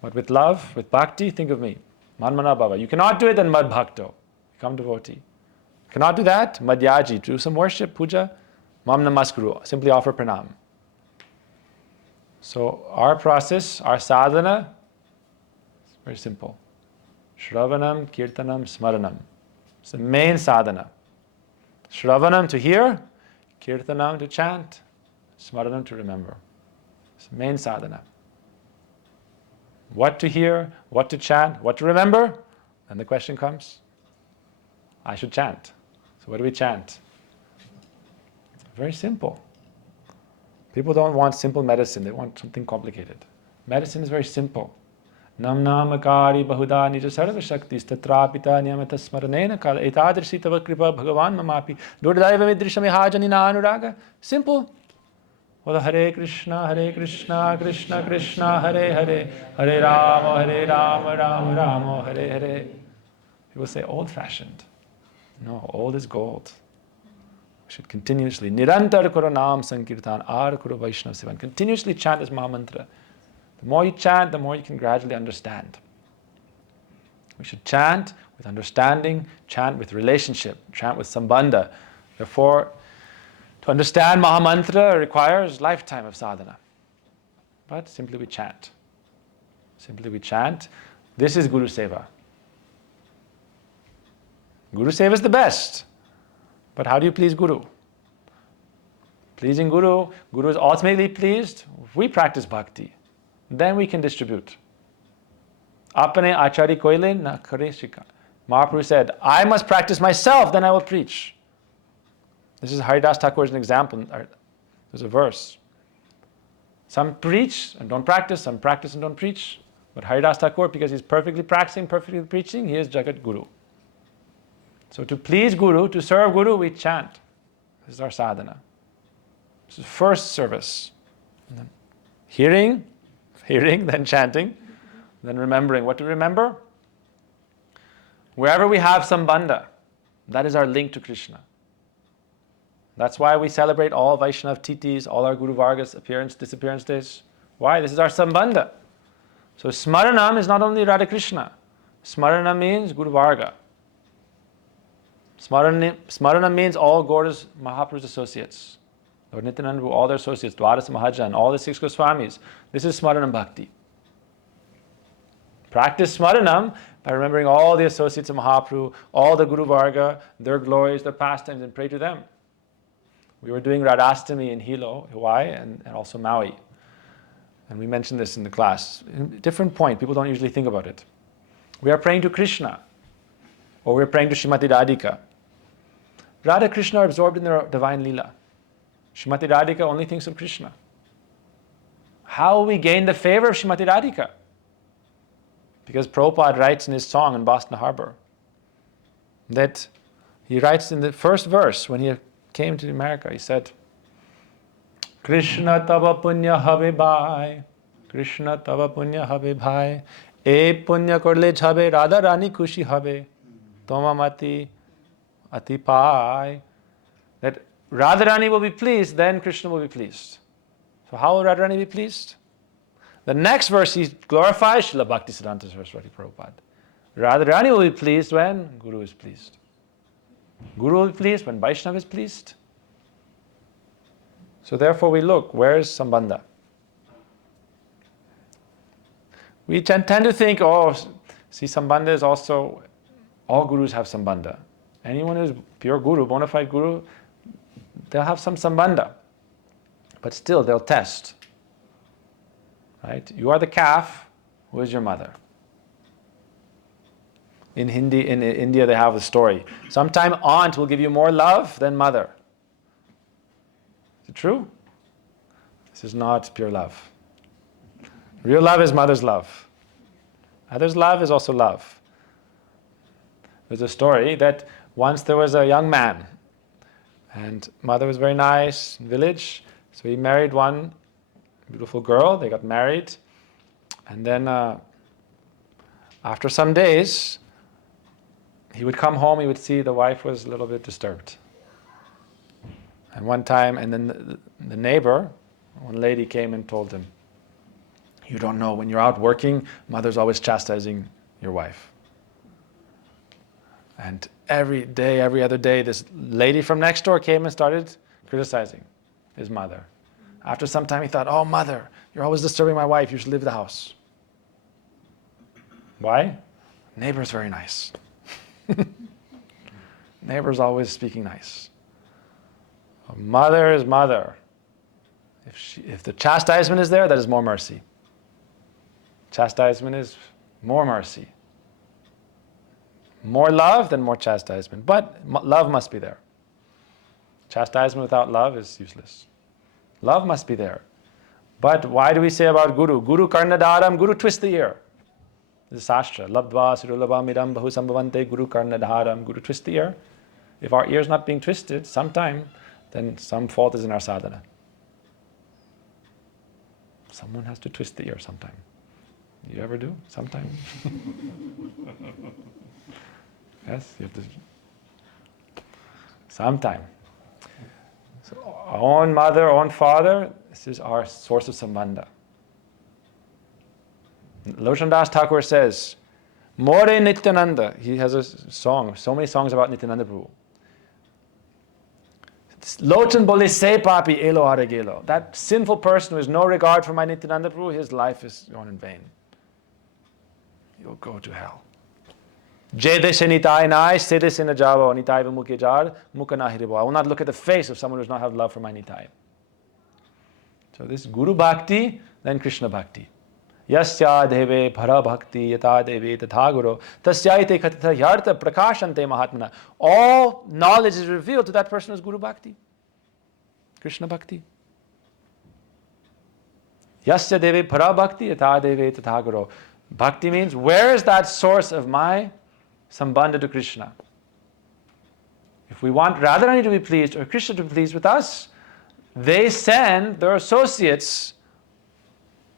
But with love, with bhakti, think of me. Manmana bhava. You cannot do it, then mad bhakto. Become devotee. You cannot do that, madhyaji. Do some worship, puja. Mam namaskuru. Simply offer pranam. So our process, our sadhana, is very simple. Shravanam, kirtanam, smaranam. It's the main sadhana. Shravanam to hear, kirtanam to chant, smaranam to remember. It's the main sadhana. What to hear, what to chant, what to remember? And the question comes, I should chant. So what do we chant? Very simple. People don't want simple medicine, they want something complicated. Medicine is very simple. Nam namakari bahuda nija sarva shaktis tatrapita niyamata smaranena kala etadrisi tava kripa bhagavan mamapi durdaiva midrishami hajanina anuraga. Simple. Well, Hare Krishna, Krishna Krishna, Hare Hare, Hare Rama, Rama Rama, Hare Hare. People say old-fashioned. No, old is gold. We should continuously, Nirantar Karo Nam Sankirtan, Ar Karo Vaishnav Sivan. Continuously chant this Maha Mantra. The more you chant, the more you can gradually understand. We should chant with understanding, chant with relationship, chant with sambandha. Therefore, to understand Maha Mantra requires lifetime of sadhana. But simply we chant. Simply we chant. This is Guru Seva. Guru Seva is the best. But how do you please Guru? Pleasing Guru, Guru is ultimately pleased. If we practice bhakti, then we can distribute. Apane achari koile na kare shika. Mahaprabhu said, I must practice myself, then I will preach. This is Haridas Thakur as an example. There's a verse. Some preach and don't practice, some practice and don't preach. But Haridas Thakur, because he's perfectly practicing, perfectly preaching, he is Jagat Guru. So to please Guru, to serve Guru, we chant. This is our sadhana. This is first service. And then hearing, then chanting, then remembering. What to remember? Wherever we have sambandha, that is our link to Krishna. That's why we celebrate all Vaishnav Titis, all our Guru Vargas appearance, disappearance days. Why? This is our sambandha. So smaranam is not only Radha Krishna. Smarana means Guru Varga. Smarana means all Gaura's Mahaprabhu's associates. Lord Nityananda, all their associates, Dwaras Mahajan, all the 6 Goswamis. This is Smaranam Bhakti. Practice Smaranam by remembering all the associates of Mahaprabhu, all the Guru Varga, their glories, their pastimes, and pray to them. We were doing Radhastami in Hilo, Hawaii, and also Maui. And we mentioned this in the class. Different point, people don't usually think about it. We are praying to Krishna, or we're praying to Srimati Radhika. Radha Krishna are absorbed in their divine Leela. Srimati Radhika only thinks of Krishna. How will we gain the favor of Srimati Radhika? Because Prabhupada writes in his song in Boston Harbor that he writes in the first verse when he came to America, he said, Krishna tava punya habe bhai, Krishna tava punya habe bhai, e punya korle jhabe Radha Rani khushi habe, toma mati ati pai. That Radharani will be pleased, then Krishna will be pleased. So how will Radharani be pleased? The next verse he glorifies Srila Bhaktisiddhanta Saraswati Prabhupada. Radharani will be pleased when Guru is pleased. Guru will be pleased when Vaishnava is pleased. So therefore we look, where is Sambandha? We tend to think, oh, see, Sambandha is also, all Gurus have Sambandha. Anyone who's pure Guru, bona fide Guru, they'll have some Sambandha. But still, they'll test. Right? You are the calf, who is your mother? In India, they have a story. Sometime aunt will give you more love than mother. Is it true? This is not pure love. Real love is mother's love. Mother's love is also love. There's a story that once there was a young man, and mother was very nice in village, so he married one beautiful girl. They got married, and then after some days, he would come home. He would see the wife was a little bit disturbed. And one time, and then the neighbor, one lady came and told him, "You don't know, when you're out working, mother's always chastising your wife." And every day, every other day, this lady from next door came and started criticizing his mother. After some time, he thought, "Oh, mother, you're always disturbing my wife. You should leave the house." Why? Neighbor's very nice. Neighbor's always speaking nice. A mother is mother. If the chastisement is there, that is more mercy. Chastisement is more mercy. More love than more chastisement. But love must be there. Chastisement without love is useless. Love must be there. But why do we say about Guru? Guru karnadaram, Guru twist the ear. This is Sastra. Labdva sirulabam idam bahu sambhavante Guru karnadaram. Guru twist the ear. If our ear is not being twisted sometime, then some fault is in our sadhana. Someone has to twist the ear sometime. You ever do? Sometime? Yes, you have to. Sometime. So, own mother, own father, this is our source of sambandha. Loshan Das Thakur says, More Nityananda. He has a song, so many songs about Nityananda Prabhu. Lochan bole se papi elo are gelo. That sinful person who has no regard for my Nityananda Prabhu, his life is gone in vain. You'll go to hell. Jede se nitai nai, sede se na java, nitai vimuke jar, muka na hiribo. I will not look at the face of someone who does not have love for my nitai. So this Guru Bhakti, then Krishna Bhakti. Yasya deve bhara bhakti yata deve tatha guru tasyaite khatitha yartha prakashante mahatmana. All knowledge is revealed to that person as Guru Bhakti. Krishna Bhakti. Yasya deve bhara bhakti yata deve tatha guru. Bhakti means, where is that source of my sambandha to Krishna? If we want Radharani to be pleased or Krishna to be pleased with us, they send their associates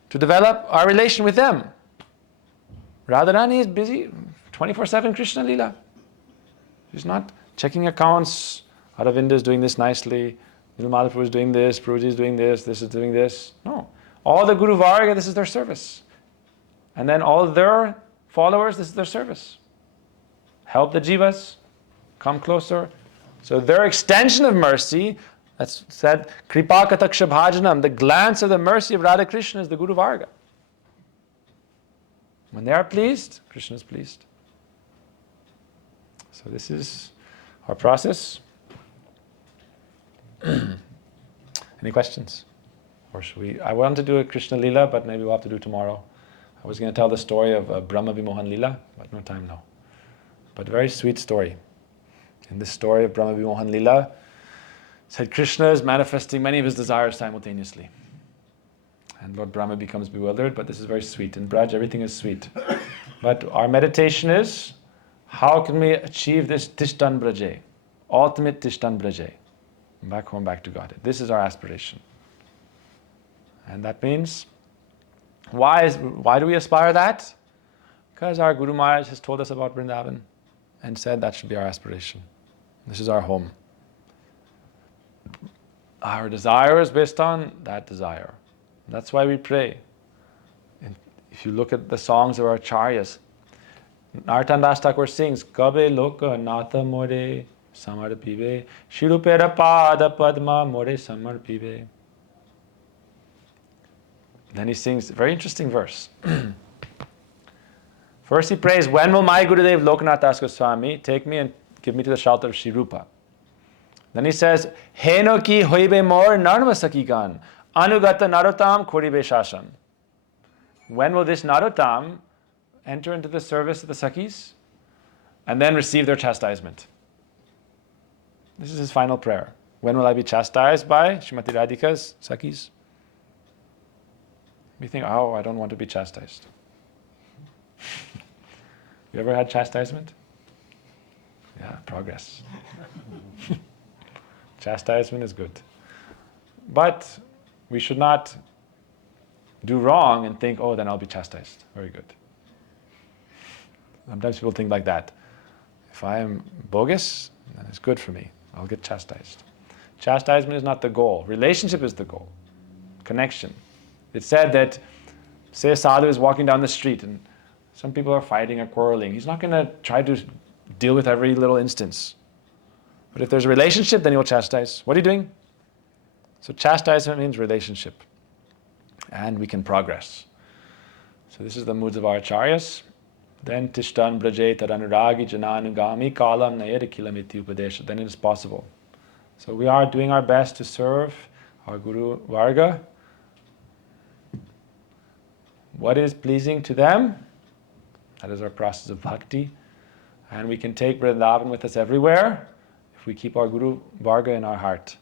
to develop our relation with them. Radharani is busy 24/7 Krishna Leela. She's not checking accounts. Aravinda is doing this nicely. Nil Madhaprabhu is doing this. Prabhuji is doing this. This is doing this. No. All the Guru Varga, this is their service. And then all their followers, this is their service. Help the jivas, come closer. So their extension of mercy, that's said, Kripa Kataksha Bhajanam, the glance of the mercy of Radha Krishna is the Guru Varga. When they are pleased, Krishna is pleased. So this is our process. Any questions? Or should we? I want to do a Krishna Leela, but maybe we'll have to do tomorrow. I was going to tell the story of Brahma Vimohan Leela, but no time now. But a very sweet story. In this story of Brahma Vimohan Lila, said Krishna is manifesting many of his desires simultaneously. And Lord Brahma becomes bewildered, but this is very sweet. In Braj, everything is sweet. But our meditation is, how can we achieve this Tishtan Braje? Ultimate Tishtan Braje. Back home, back to Godhead. This is our aspiration. And that means, why do we aspire that? Because our Guru Maharaj has told us about Vrindavan and said that should be our aspiration. This is our home. Our desire is based on that desire. That's why we pray. And if you look at the songs of our acharyas, Narottam Das Thakur sings, Kabe loka nata more samarpive, shirupera pada padma more samarpive. Then he sings a very interesting verse. First he prays, when will my Gurudev Lokanath Das Goswami take me and give me to the shelter of Shri Rupa? Then he says, Heno ki hoibe mor narma sakigan, anugata Narottam koribe shashan. When will this Narottam enter into the service of the Sakis and then receive their chastisement? This is his final prayer. When will I be chastised by Srimati Radhika's Sakis? We think, oh, I don't want to be chastised. You ever had chastisement? Yeah, progress. Chastisement is good. But we should not do wrong and think, oh, then I'll be chastised. Very good. Sometimes people think like that. If I am bogus, then it's good for me. I'll get chastised. Chastisement is not the goal. Relationship is the goal. Connection. It's said that, say a sadhu is walking down the street and some people are fighting or quarreling. He's not going to try to deal with every little instance. But if there's a relationship, then he will chastise. What are you doing? So chastisement means relationship. And we can progress. So this is the moods of our acharyas. Then tishtan braje tadanuragi jananugami kalam nayeda kilamiti upadesha. Then it is possible. So we are doing our best to serve our Guru Varga. What is pleasing to them? That is our process of bhakti. And we can take Vrindavan with us everywhere if we keep our Guru Varga in our heart.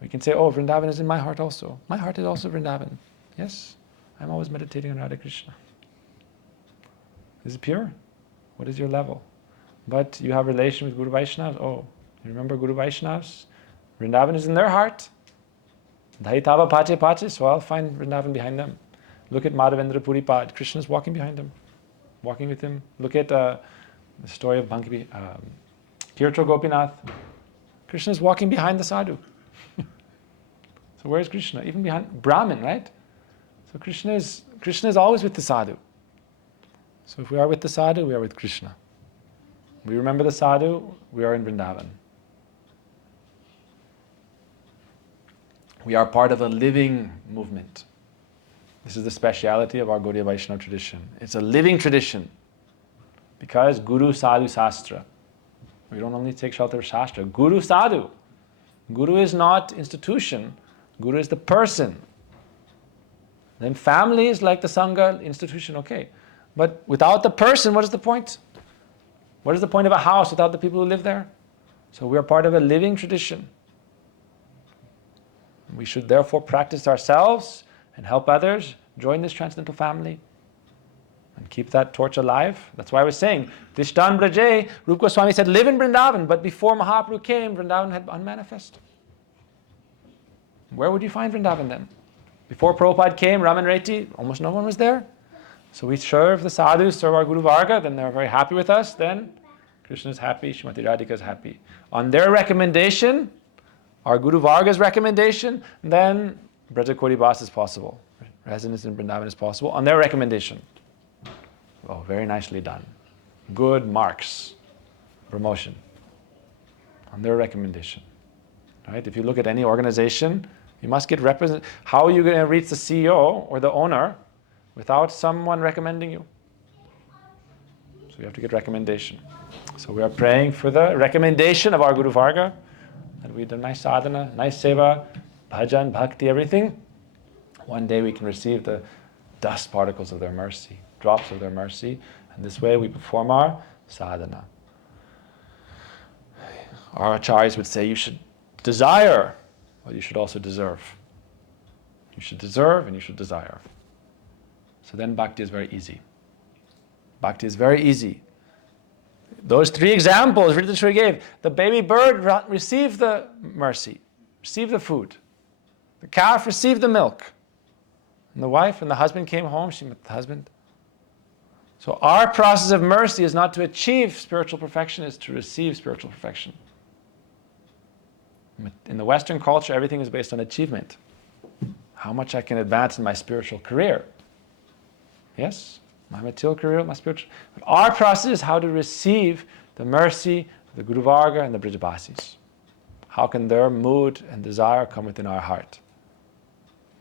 We can say, oh, Vrindavan is in my heart also. My heart is also Vrindavan. Yes, I'm always meditating on Radha Krishna. Is it pure? What is your level? But you have relation with Guru Vaishnavas. Oh, you remember Guru Vaishnavas? Vrindavan is in their heart. Dhaitava pache pache, so I'll find Vrindavan behind them. Look at Madhavendra Puripad. Krishna is walking behind him, walking with him. Look at the story of Kirtro Gopinath. Krishna is walking behind the sadhu. So where is Krishna? Even behind Brahmin, right? So Krishna is always with the sadhu. So if we are with the sadhu, we are with Krishna. We remember the sadhu, we are in Vrindavan. We are part of a living movement. This is the speciality of our Gaudiya Vaishnava tradition. It's a living tradition because Guru Sadhu Sastra. We don't only take shelter of Shastra. Guru Sadhu. Guru is not institution. Guru is the person. Then family is like the Sangha institution, okay. But without the person, what is the point? What is the point of a house without the people who live there? So we are part of a living tradition. We should therefore practice ourselves and help others join this transcendental family and keep that torch alive. That's why I was saying, Tishtan Braje, Rupa Goswami said, live in Vrindavan, but before Mahaprabhu came, Vrindavan had unmanifest. Where would you find Vrindavan then? Before Prabhupada came, Raman Reti, almost no one was there. So we serve the sadhus, serve our Guru Varga, then they're very happy with us, then Krishna is happy, Srimati Radhika is happy. On their recommendation, our Guru Varga's recommendation, then Braja Kori Bas is possible. Residence in Vrindavan is possible on their recommendation. Oh, very nicely done. Good marks. Promotion. On their recommendation. Right? If you look at any organization, you must get represent. How are you going to reach the CEO or the owner without someone recommending you? So you have to get recommendation. So we are praying for the recommendation of our Guru Varga, that we do nice sadhana, nice seva, bhajan, bhakti, everything. One day we can receive the dust particles of their mercy, drops of their mercy, and this way we perform our sadhana. Our acharyas would say you should desire, but you should also deserve. You should deserve and you should desire. So then bhakti is very easy. Bhakti is very easy. Those three examples Riddheshwari gave. The baby bird received the mercy, received the food. The calf received the milk. And the wife, when the husband came home, she met the husband. So our process of mercy is not to achieve spiritual perfection, it's to receive spiritual perfection. In the Western culture, everything is based on achievement. How much I can advance in my spiritual career. Yes, my material career, my spiritual. But our process is how to receive the mercy of the Guru Varga and the Brijabasis. How can their mood and desire come within our heart?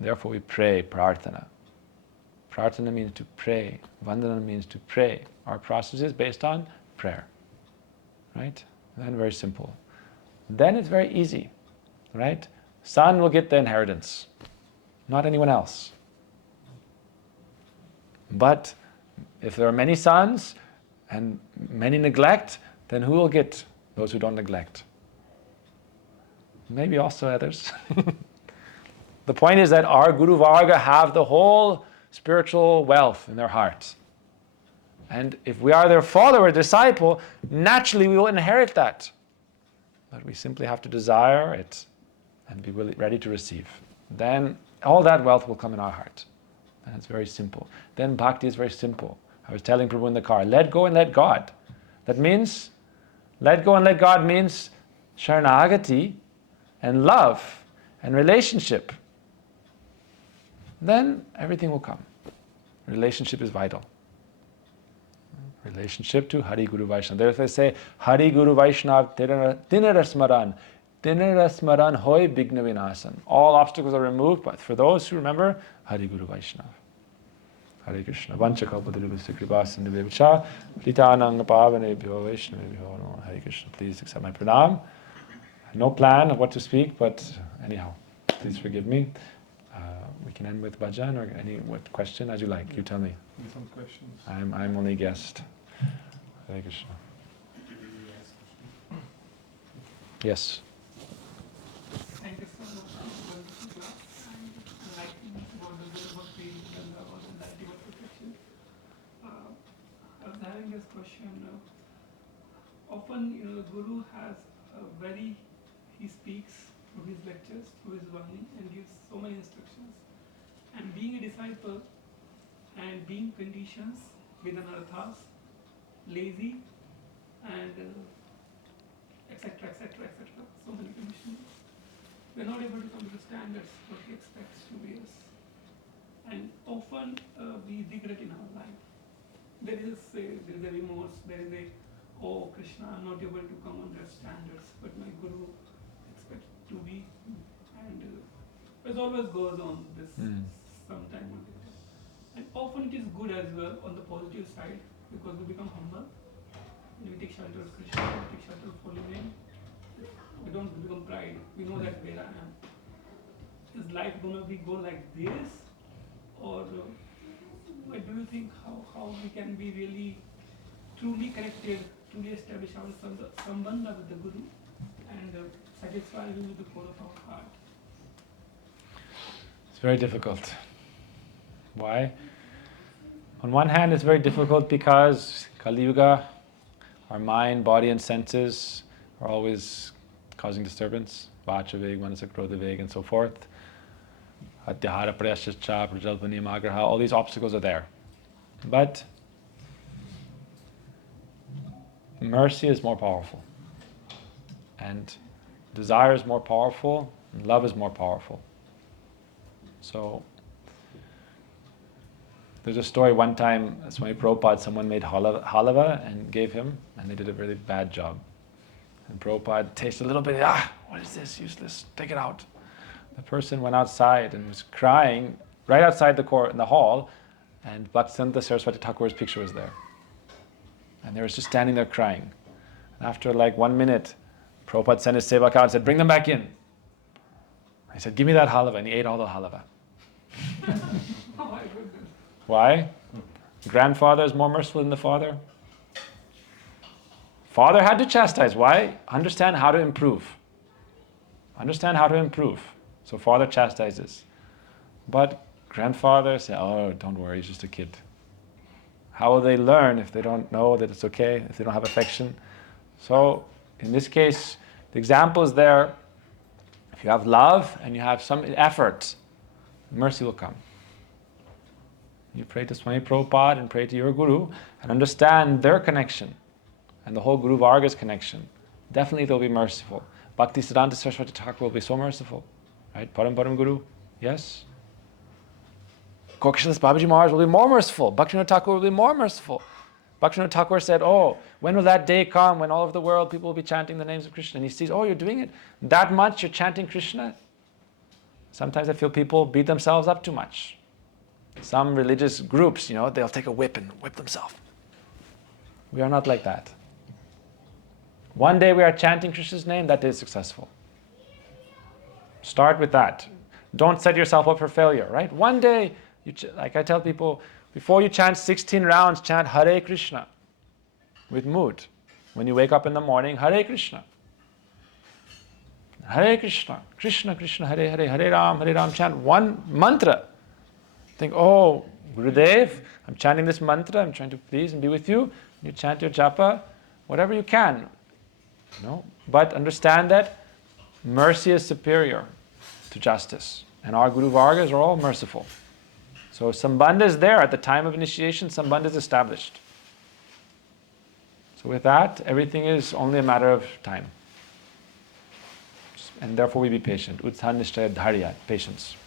Therefore we pray, prarthana. Prarthana means to pray. Vandana means to pray. Our process is based on prayer. Right? And then very simple. Then it's very easy. Right? Son will get the inheritance. Not anyone else. But if there are many sons and many neglect, then who will get those who don't neglect? Maybe also others. The point is that our Guru Varga have the whole spiritual wealth in their hearts. And if we are their follower, disciple, naturally we will inherit that. But we simply have to desire it and be ready to receive. Then all that wealth will come in our heart. And it's very simple. Then bhakti is very simple. I was telling Prabhu in the car, let go and let God. That means, let go and let God means sharanagati and love and relationship. Then everything will come. Relationship is vital. Relationship to Hari Guru Vaishnava. Therefore they say, Hari Guru Vaishnava Dinarasmaran. Dinarasmaran hoy bigna vinasan. All obstacles are removed, but for those who remember, Hari Guru Vaishnava. Hare Krishna. Vanchakalpadurubhasya kripasindhubhya Pritananga pavanebhyo Vaishnavebhyo namo. Hare Krishna. Please accept my pranam. No plan of what to speak, but anyhow, please forgive me. We can end with bhajan or what question as you like. You tell me. Some questions. I'm only guest. Hare Krishna. Yes. Thank you so much for the class and enlightening about the Guru Bhakti and about the ultimate perfection. I was having this question. Often, the Guru has he speaks through his lectures, through his Vani, and gives so many instructions. And being a disciple and being conditions with anarthas, lazy, and etc., so many conditions, we are not able to come to the standards what he expects to be us. And often we regret in our life. There is a remorse, there is oh Krishna, I'm not able to come under standards, but my Guru expects to be, and it always goes on this sometime or later. And often it is good as well on the positive side, because we become humble, we take shelter of Krishna, we take shelter of holy name. We don't become pride. We know that where I am. Is life going to go like this? Or what do you think how we can be really truly connected, truly establish our sambandha with the Guru and satisfy him with the core of our heart? It's very difficult. Why? On one hand, it's very difficult because Kali Yuga, our mind, body and senses are always causing disturbance. Vacha veg, manasa krodha veg, and so forth. Atyahara prayascha, prajalpani magraha, all these obstacles are there. But mercy is more powerful. And desire is more powerful, and love is more powerful. So, there's a story one time, Swami Prabhupada, someone made halava and gave him, and they did a really bad job. And Prabhupada tasted a little bit, what is this, useless, take it out. The person went outside and was crying right outside in the hall, and Bhaktisiddhanta Saraswati Thakur's picture was there. And they were just standing there crying. And after like 1 minute, Prabhupada sent his sevak out and said, bring them back in. He said, give me that halava, and he ate all the halava. Oh my goodness. Why? Grandfather is more merciful than the father. Father had to chastise. Why? Understand how to improve. Understand how to improve. So father chastises. But grandfather said, oh, don't worry, he's just a kid. How will they learn if they don't know that it's okay, if they don't have affection? So in this case, the example is there. If you have love and you have some effort, mercy will come. You pray to Swami Prabhupada and pray to your Guru and understand their connection and the whole Guru Varga's connection. Definitely they'll be merciful. Bhakti Siddhanta Saraswati Thakur will be so merciful. Right? Param Param Guru. Yes? Gokshalas Babaji Maharaj will be more merciful. Bhaktivinoda Thakur will be more merciful. Bhaktivinoda Thakur said, oh, when will that day come when all over the world people will be chanting the names of Krishna? And he sees, oh, you're doing it that much, you're chanting Krishna? Sometimes I feel people beat themselves up too much. Some religious groups, they'll take a whip and whip themselves. We are not like that. One day we are chanting Krishna's name, that day is successful. Start with that. Don't set yourself up for failure, right? One day, like I tell people, before you chant 16 rounds, chant Hare Krishna with mood. When you wake up in the morning, Hare Krishna. Hare Krishna, Krishna Krishna, Hare Hare, Hare Ram, chant one mantra. Think, oh, Gurudev, I'm chanting this mantra, I'm trying to please and be with you. You chant your japa, whatever you can. But understand that mercy is superior to justice. And our Guru Vargas are all merciful. So Sambandha is there at the time of initiation, Sambandha is established. So with that, everything is only a matter of time. And therefore we be patient. Utsaha nishtaya dharya, patience.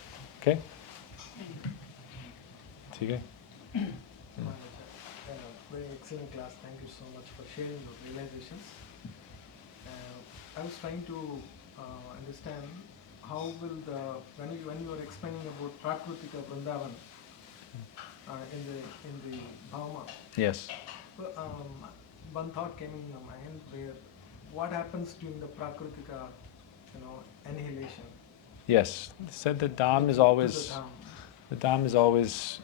Okay? Okay? Very excellent class. Thank you so much for sharing those realizations. I was trying to understand how will when you were explaining about Prakritika Vrindavan in the Bhauma. Yes. One thought came in my mind where what happens during the Prakritika, annihilation. Yes. They said the Dham is always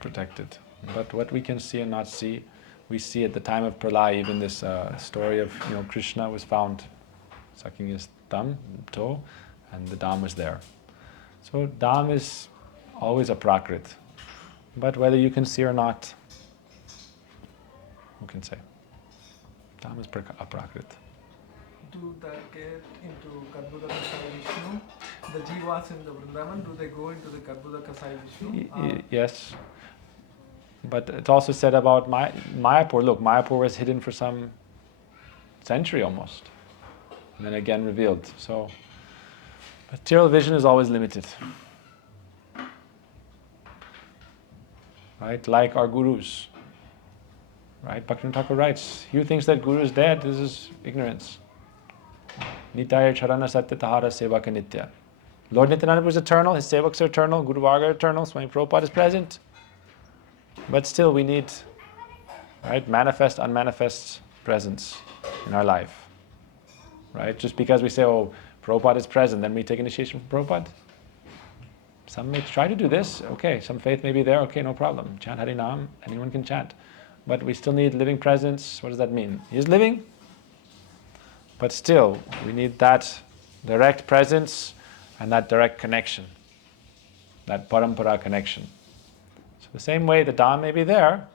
protected. But what we can see and not see, we see at the time of Pralaya, even this story of Krishna was found sucking his toe, and the Dham was there. So Dham is always a Prakrit. But whether you can see or not, who can say? Dham is a Prakrit. Do they get into Kadbuda Kasai Vishnu? The Jivas in the Vrindavan, do they go into the Kadbuda Kasai Vishnu? Yes. But it's also said about Mayapur. Look, Mayapur was hidden for some century almost. And then again revealed. So, material vision is always limited. Right? Like our gurus. Right? Bhaktivinoda Thakur writes, he who thinks that Guru is dead, this is ignorance. Nitaya Charana Satya Tahara Sevaka Nitya. Lord Nityananda is eternal, his sevaks are eternal, Guru Varga are eternal, Swami Prabhupada is present. But still we need, right, manifest, unmanifest presence in our life. Right? Just because we say, oh, Prabhupada is present, then we take initiation from Prabhupada. Some may try to do this, okay, some faith may be there, okay, no problem. Chant Harinam, anyone can chant. But we still need living presence. What does that mean? He is living, but still we need that direct presence and that direct connection, that parampara connection. So the same way the Dham may be there,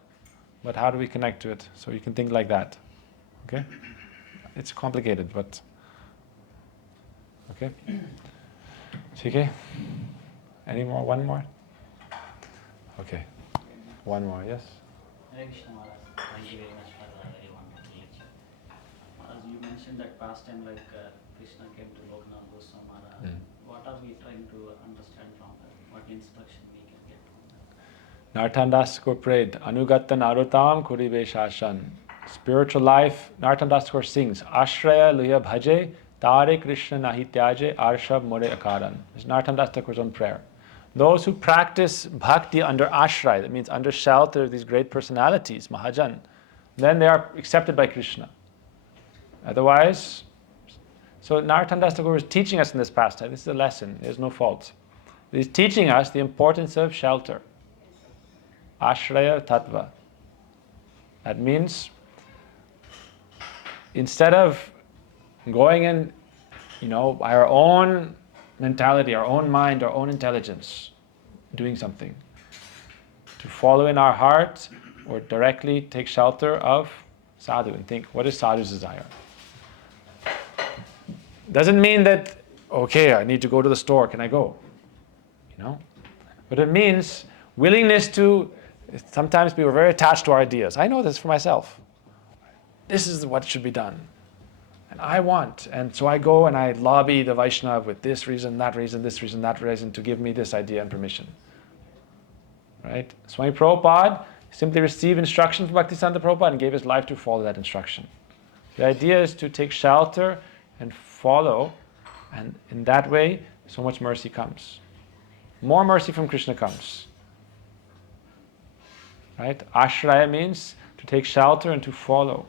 but how do we connect to it? So you can think like that. Okay? It's complicated, but okay. Okay? Any more? One more? Okay. One more, yes? Hare Krishna Maharaj, thank you very much for the very wonderful lecture. As you mentioned that past time Krishna came to Lokanath Goswami Maharaj, what are we trying to understand from that? What instruction we can get from that? Narottam Das Thakur prayed, Anugatta Narottam Kurive Shashan. Spiritual life, Narottam Das Thakur sings, Ashraya Luya Bhaje, Tare Krishna Nahi Tyaje, Arshab More Akaran. It's Narottam Das Thakur's own prayer. Those who practice bhakti under ashray, that means under shelter of these great personalities, Mahajan, then they are accepted by Krishna. Otherwise, so Narottam Das Thakur is teaching us in this pastime. This is a lesson. There's no fault. He's teaching us the importance of shelter. Ashraya Tattva. That means instead of going in, by our own mentality, our own mind, our own intelligence, doing something, to follow in our heart or directly take shelter of sadhu and think, what is sadhu's desire? Doesn't mean that, okay, I need to go to the store, can I go? But it means willingness to, sometimes we were very attached to our ideas. I know this for myself. This is what should be done. And I want. And so I go and I lobby the Vaishnava with this reason, that reason, this reason, that reason to give me this idea and permission. Right? Swami Prabhupada simply received instruction from Bhaktisiddhanta Prabhupada and gave his life to follow that instruction. The idea is to take shelter and follow, and in that way, so much mercy comes. More mercy from Krishna comes. Right? Ashraya means to take shelter and to follow.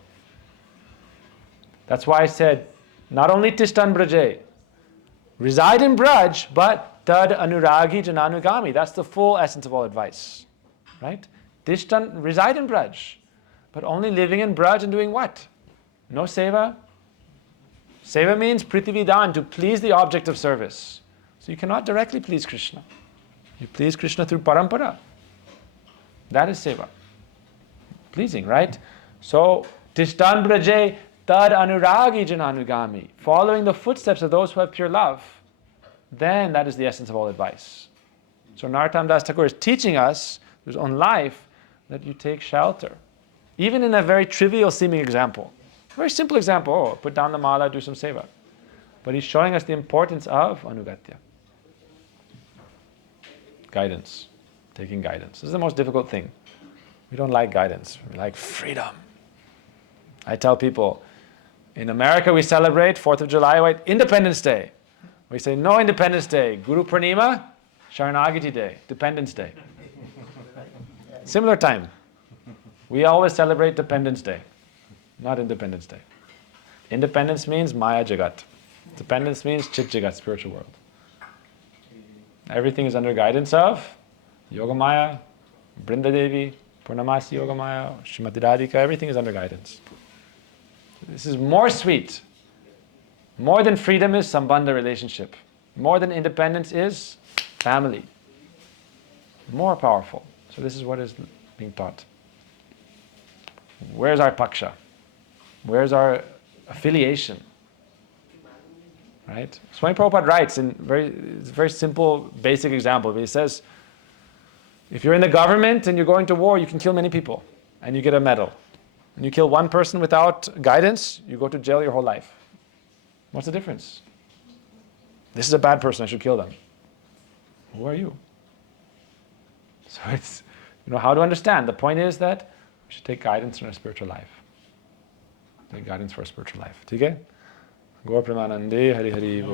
That's why I said, not only Tishtan Braje, reside in Braj, but Tad Anuragi Jananugami. That's the full essence of all advice. Right? Tishtan, reside in Braj, but only living in Braj and doing what? No seva. Seva means pritividan, to please the object of service. So you cannot directly please Krishna. You please Krishna through parampara. That is seva. Pleasing, right? So, Tishtan Braje Tad Anuragi Jananugami. Following the footsteps of those who have pure love. Then that is the essence of all advice. So Narottam Das Thakur is teaching us, through his own life, that you take shelter. Even in a very trivial seeming example. Very simple example. Oh, put down the mala, do some seva. But he's showing us the importance of anugatya. Guidance. Taking guidance. This is the most difficult thing. We don't like guidance. We like freedom. I tell people, in America we celebrate 4th of July, Independence Day. We say no Independence Day. Guru Purnima, Sharanagati Day, Dependence Day. Similar time. We always celebrate Dependence Day, not Independence Day. Independence means Maya Jagat. Dependence means Chit Jagat, spiritual world. Everything is under guidance of Yogamaya, Brinda Devi, Purnamasi Yogamaya, Srimati Radhika, everything is under guidance. This is more sweet. More than freedom is sambandha, relationship. More than independence is family. More powerful. So this is what is being taught. Where's our paksha? Where's our affiliation? Right? Swami Prabhupada writes in it's a very simple, basic example. He says, if you're in the government and you're going to war, you can kill many people and you get a medal. And you kill one person without guidance, you go to jail your whole life. What's the difference? This is a bad person, I should kill them. Who are you? So it's, how to understand. The point is that we should take guidance in our spiritual life. Take guidance for our spiritual life. Okay? Gaur Premanande Hari Hari Bol.